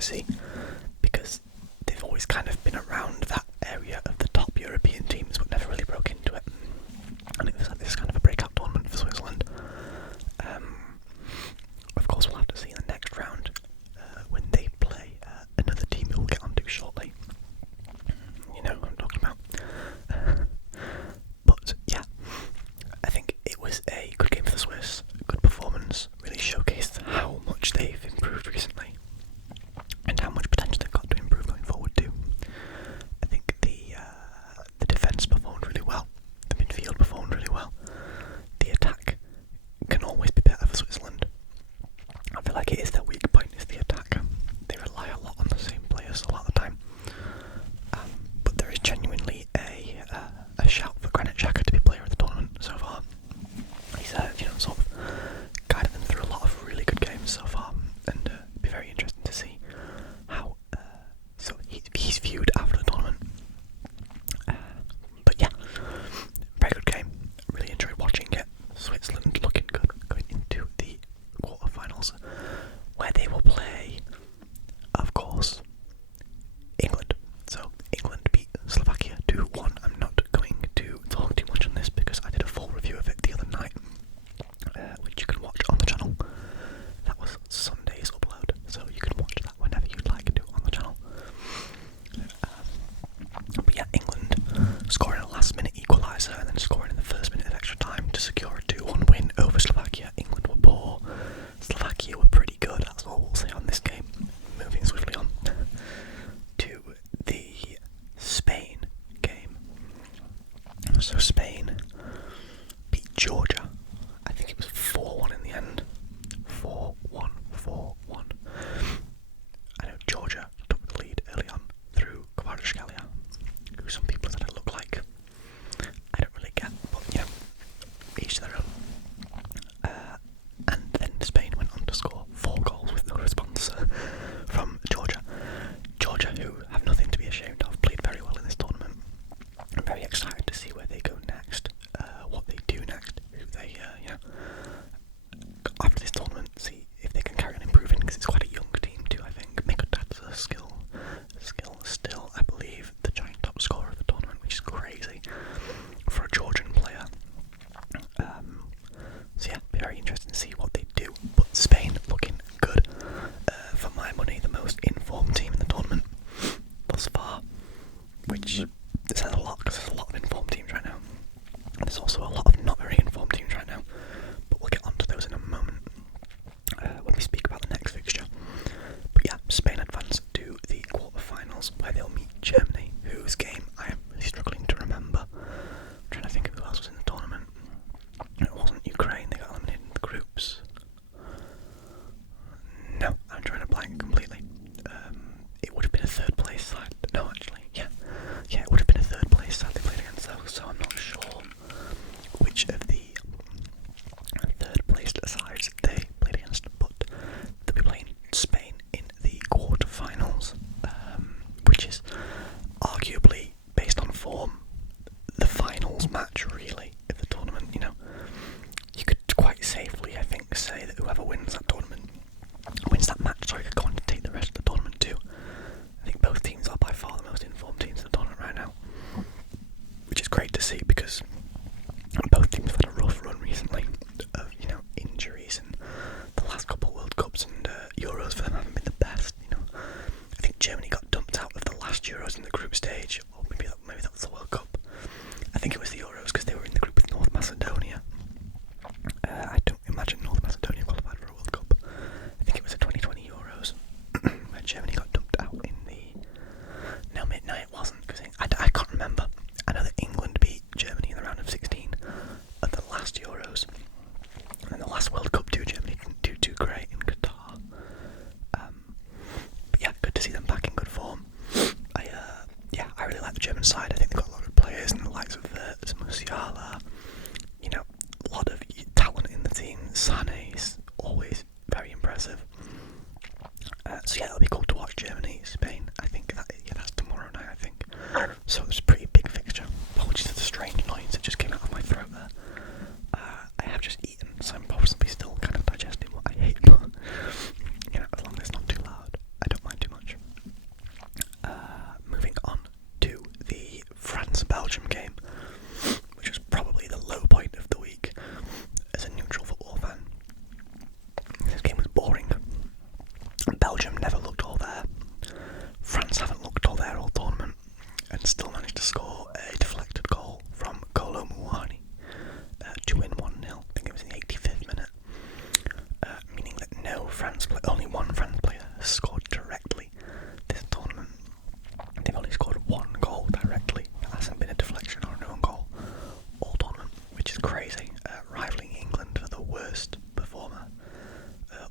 to see, because they've always kind of been around that area of the top European teams, but never really broke into it. And it was like this kind of a breakout tournament for Switzerland. Of course, we'll have to see in the next round when they play another team who we'll get onto shortly. You know what I'm talking about. But yeah, I think it was a good game for the Swiss, good performance, really showcased how much they've improved recently and how much potential they've got to improve going forward too. I think the defence performed really well, the midfield performed really well, the attack can always be better for Switzerland. I feel like it is their weak point, is the attack. They rely a lot on the same players a lot of the time. But there is genuinely a shout for Granit Xhaka to be player of the tournament so far. He's sort of guided them through a lot of really good games so far, and it'd be very interesting to see how he's viewed after the tournament. But yeah, very good game. Really enjoyed watching it. Switzerland looking good going into the quarterfinals, where they will play, of course, England. So England beat Slovakia 2-1. I'm not going to talk too much on this because I did a full review of it the other night, which you can watch on the channel. That was Sunday's upload, so you can watch that whenever you'd like to on the channel. But yeah, England scoring a last-minute equaliser and then scoring in the first minute of extra time to secure a 2-1 win over Slovakia. England were poor, Slovakia were pretty good. That's all we'll say on this Belgium never looked all there. France haven't looked all there all tournament, and still managed to score a deflected goal from Kolo Muani to win 1-0. I think it was in the 85th minute, meaning that only one France player has scored directly this tournament. They've only scored one goal directly. That hasn't been a deflection or an own goal all tournament, which is crazy, rivaling England for the worst performer,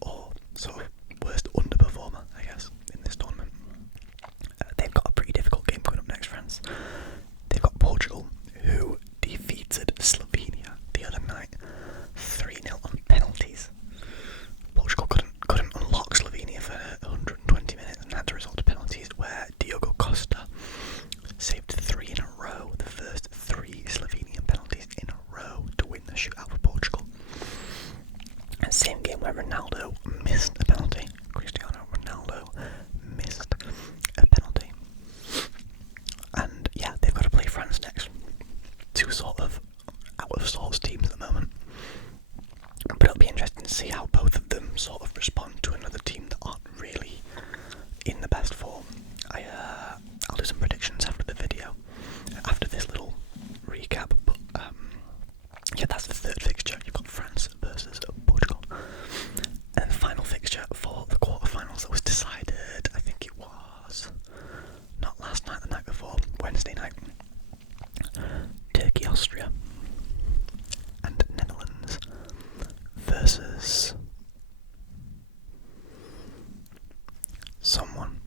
or sort of worst underperformer, I guess, in this tournament. They've got a pretty difficult game coming up next, France. They've got Portugal, who defeated Slovenia the other night 3-0 on penalties. Portugal couldn't unlock Slovenia for 120 minutes and had to resort to penalties, where Diogo Costa saved 3 in a row, the first 3 Slovenian penalties in a row to win the shootout for Portugal. And same game where Ronaldo missed a penalty. Cristiano Ronaldo missed a penalty. And yeah, they've got to play France next. Two sort of out of sorts teams at the moment. But it'll be interesting to see how both of them sort of respond to another team that aren't really in the best form. I'll do some predictions after the video, after this little recap. But yeah, that's the third fixture. You've got France versus Portugal. And the final fixture for the quarterfinals that was decided, I think it was not last night, the night before, Wednesday night. Turkey, Austria, and Netherlands versus someone.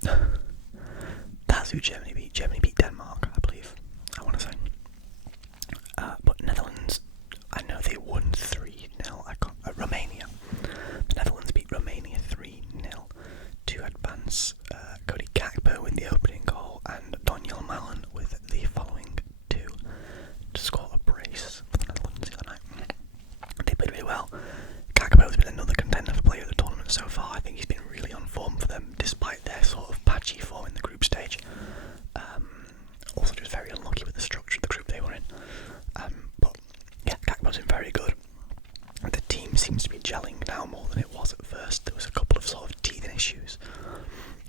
That's who Germany beat. Germany beat Denmark, I believe. I want to say. But Netherlands, I know they won 3-0. Romania. The Netherlands beat Romania 3-0 to advance. Cody Gakpo with the opening goal and Daniel Malen with the following 2 to score a brace for the Netherlands the other night. They played really well. Gakpo has been another contender for player of the tournament so far. I think he's been really on form for them, despite their sort of patchy form in the group stage. Also just very unlucky with the structure of the group they were in. But yeah, Gakpo's been very good. The team seems to be gelling now more than it was at first. There was a couple of sort of teething issues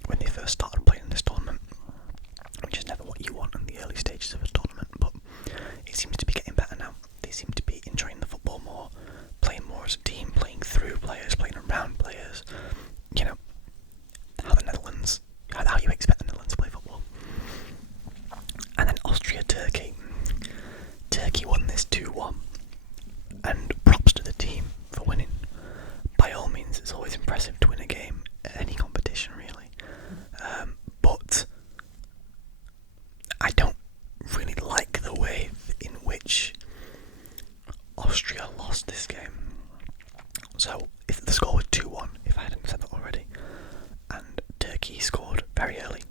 when they first started playing in this tournament, which is never what you want in the early stages of a tournament, but it seems to be getting better now. They seem to be enjoying the football more, playing more as a team, playing through players, playing around players. You know, how you expect the Netherlands to play football. And then Austria, Turkey. Turkey won this 2-1, and props to the team for winning. By all means, it's always impressive to win a game at any competition, really. But I don't really like the way in which Austria lost this game. So, if the score was 2-1, if I hadn't said that already, and Turkey scored very early,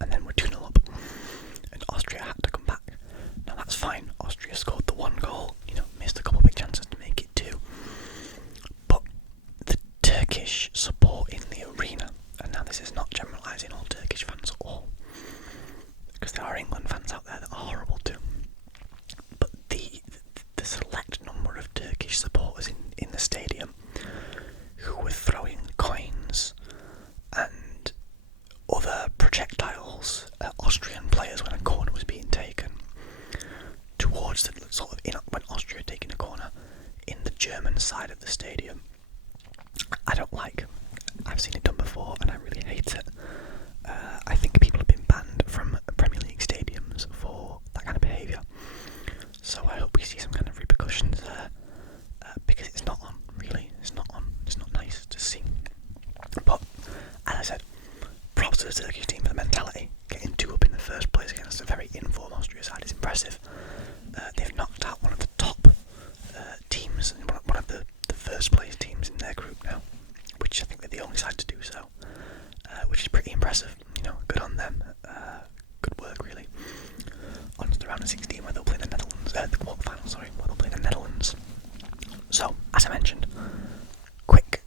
and then we're 2-0 up, and Austria had to come back. Now that's fine, Austria scored the 1 goal, missed a couple of big chances to make it 2. But the Turkish support in the arena, and now this is not generalising all Turkish fans at all, because there are England fans out there that are horrible too, but the select number of Turkish supporters in the stadium who were throwing coins and other projectiles at Austrian players when a corner was being taken, towards the sort of when Austria had taken a corner in the German side of the stadium, I don't like. I've seen it done before and I really hate it. I think people have been banned from Premier League stadiums for that kind of behaviour, so I hope we see some kind of repercussions there, because it's not on, really. It's not nice to see. But as I said, props to the Turkish team for the mentality. Getting 2 up in the first place against a very informed Austria side is impressive. They've knocked out one of the top teams, one of the first place teams in their group now, which I think they're the only side to do so, which is pretty impressive. Good on them. Good work, really. On to the round of 16 where they'll play the Netherlands, the quarterfinal, where they'll play the Netherlands. So, as I mentioned, quick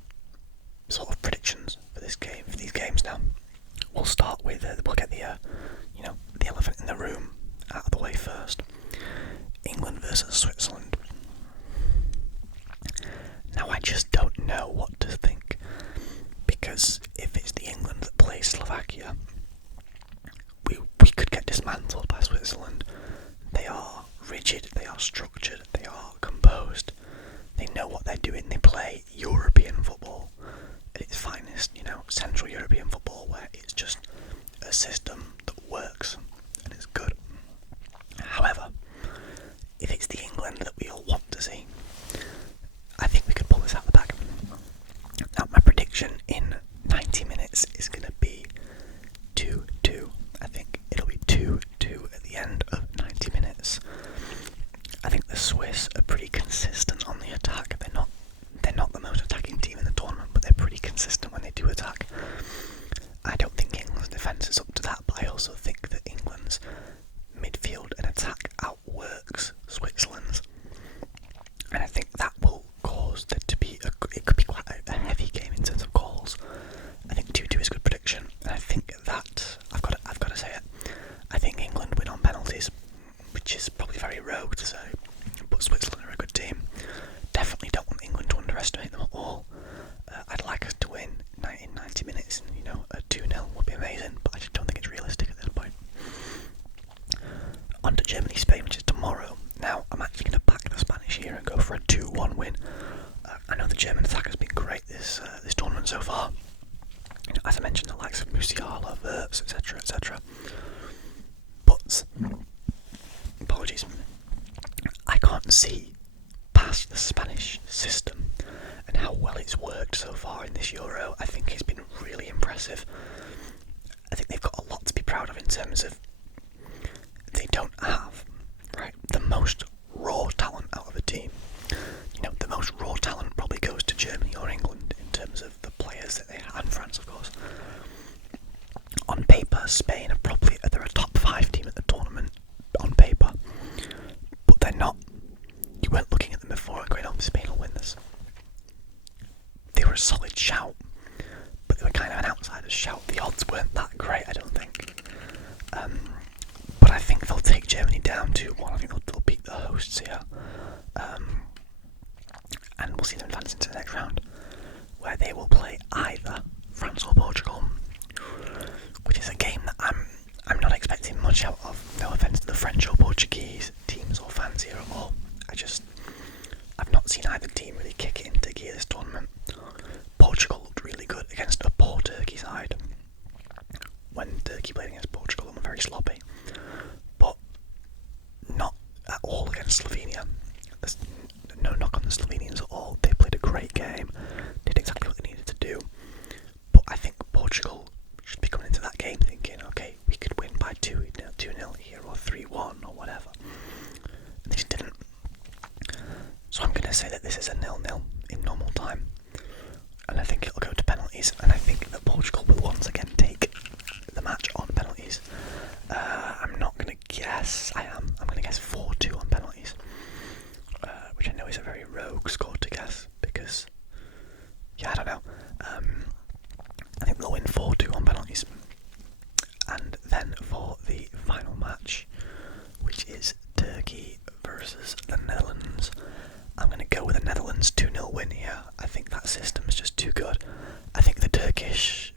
sort of predictions for these games now. We'll start with, we'll get the elephant in the room out of the way first. England versus Switzerland. Now I just don't know what to think, because prediction in 90 minutes is going to be 2-2. I think it'll be 2-2 at the end of 90 minutes. I think the Swiss are pretty consistent on the attack. They're not the most attacking team in the tournament, but they're pretty consistent when they do attack. I don't think England's defence is up to that, but I also think that England's midfield and attack outworks Switzerland's. And I think that will cause there to be it could be quite a heavy game in terms of goals. I think 2-2 is a good prediction, and I think that I've got to say it. I think England win on penalties, which is probably very rogue to say, but Switzerland are a good team. Definitely don't want England to underestimate them at all. I'd like us to win in 90 minutes, and a 2-0 would be amazing, but I just don't think it's realistic at this point. On to Germany-Spain, which is tomorrow. Now, I'm actually going to back the Spanish here and go for a 2-1 win. I know the German attack has been great this tournament so far. As I mentioned, the likes of Musiala, Wirtz, etc., etc. But, apologies, I can't see past the Spanish system and how well it's worked so far in this Euro. I think it's been really impressive. I think they've got a lot to be proud of in terms of they don't have the most raw talent out of a team. The most raw talent probably goes to Germany or England in terms of the players that they have, and France of course. On paper, Spain they're a top 5 team at the tournament on paper, but they're not. You weren't looking at them before and going, Spain will win this. They were a solid shout, but they were kind of an outsider's shout. The odds weren't that great, I don't think. But I think they'll take Germany down 2-1. I think they'll beat the hosts here. And we'll see them advance into the next round, where they will play either France or Portugal, which is a game that I'm not expecting much out of. No offence to the French or Portuguese teams or fans here at all. I've not seen either team really kick it into gear this tournament. Portugal looked really good against a poor Turkey side. When Turkey played against Portugal, they were very sloppy, but not at all against Slovenia. There's no knock on the Slovenians at all. They played a great game, did exactly what they needed to do. But I think Portugal should be coming into that game thinking, okay, we could win by 2-0 here, or 3-1, or whatever. And they just didn't. So I'm going to say that this is a 0-0 in normal time, and I think it'll go to penalties, and I think that Portugal will once again take the match on penalties. I'm not going to guess. I'm going to guess 4-2 on penalties, which I know is a very rogue score to guess because, I don't know. I think they'll win 4-2 on penalties. And then for the final match, which is Turkey versus the Netherlands, I'm going to go with the Netherlands 2-0 win here. I think that system is just too good. I think the Turkish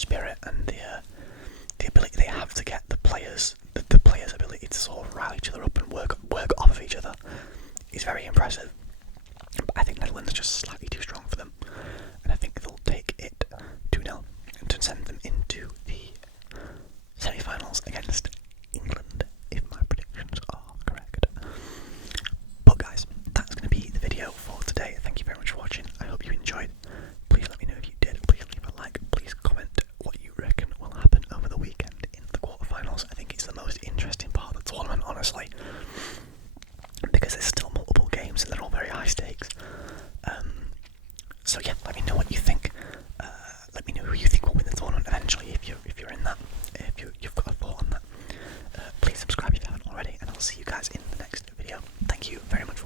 spirit and the ability they have to get the players' ability to sort of rile each other up and work off of each other is very impressive. But I think Netherlands are just slightly too strong for them, and I think they'll take it 2-0 and to send them into the semi-finals against England, if my predictions are correct. But guys, that's going to be the video for today. Thank you very much for watching. I hope you enjoyed. Please let me know if you did. Please leave a like. Please comment what you reckon will happen over the weekend in the quarterfinals. I think it's the most interesting part of the tournament, honestly, because there's still multiple games and they're all very high stakes. So yeah, let me know what you think. Let me know who you think will win the tournament eventually, if you're in that, if you've got a thought on that. Please subscribe if you haven't already, and I'll see you guys in the next video. Thank you very much